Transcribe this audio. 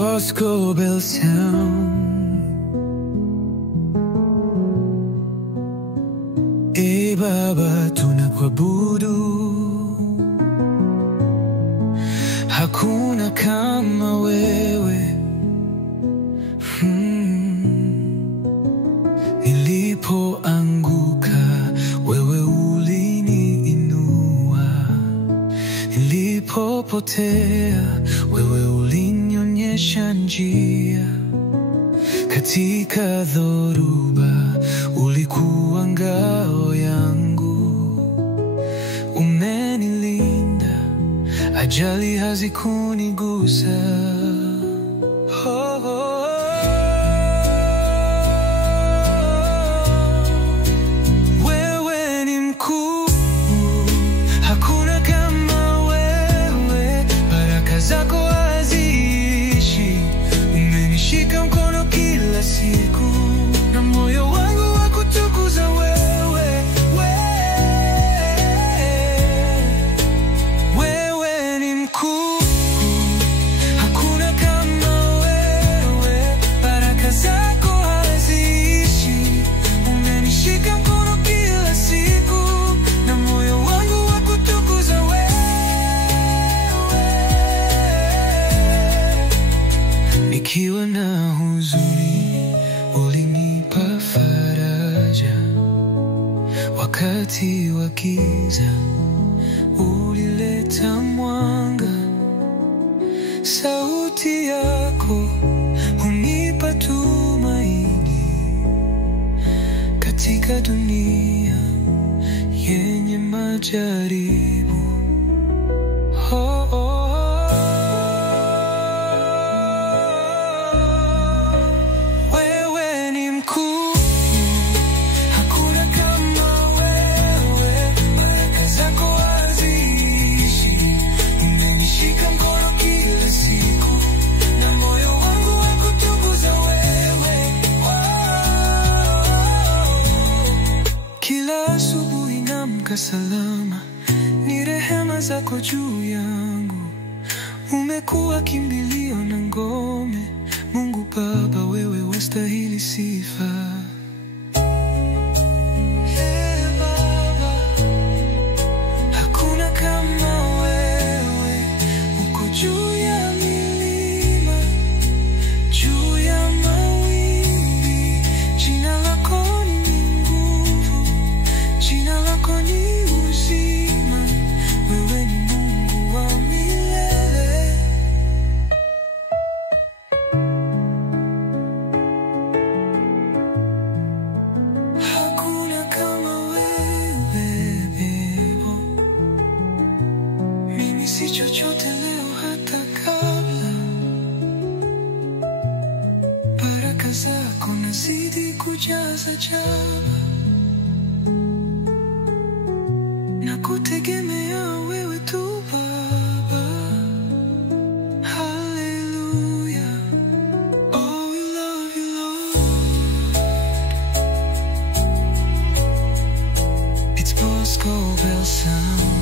Bosco Bell Sound. E Baba, tunakuabudu, hakuna kama wewe. Nilipoanguka wewe uliniinua, nilipopotea wewe ulinionyesha njia. Katika dhoruba ulikuwa ngao yangu, umenilinda, ajali hazikunigusa. Wewe ni mkuu, hakuna kama wewe, baraka zako haziishi, umenishika mkono kila siku, na moyo wangu wa kutukuza wewe. Wewe ni mkuu, hakuna kama wewe, baraka zako haziishi, umenishika mkono kila siku, na moyo wangu wa kutukuza wewe. Nikiwa na huzuni ulinipa faraja, wakati wa giza ulileta mwanga. Sauti yako hunipa tumaini katika dunia yenye majaribu. Oh, oh. Wewe ni mkuu, hakuna kama wewe, baraka zako haziishi, umenishika mkono kila siku, na moyo wangu wa kutukuza wewe. Kila asubuhi naamka salama, ni rehema zako juu yangu. Umekuwa kimbilio na ngome, Mungu Baba, wewe wastahili sifa. Hey Baba, hakuna kama wewe, uko juu ya milima, juu ya mawimbi. Jina lako ni nguvu, jina lako ni uzima, wewe ni Mungu wa milele. Hakuna kama wewe Bebo, mimi si chochote leo hata kabla, baraka zako nazidi kujaza jaba, na kutegemea wewe tu Baba. Hallelujah, oh we love you Lord. It's Bosco Bell Sound.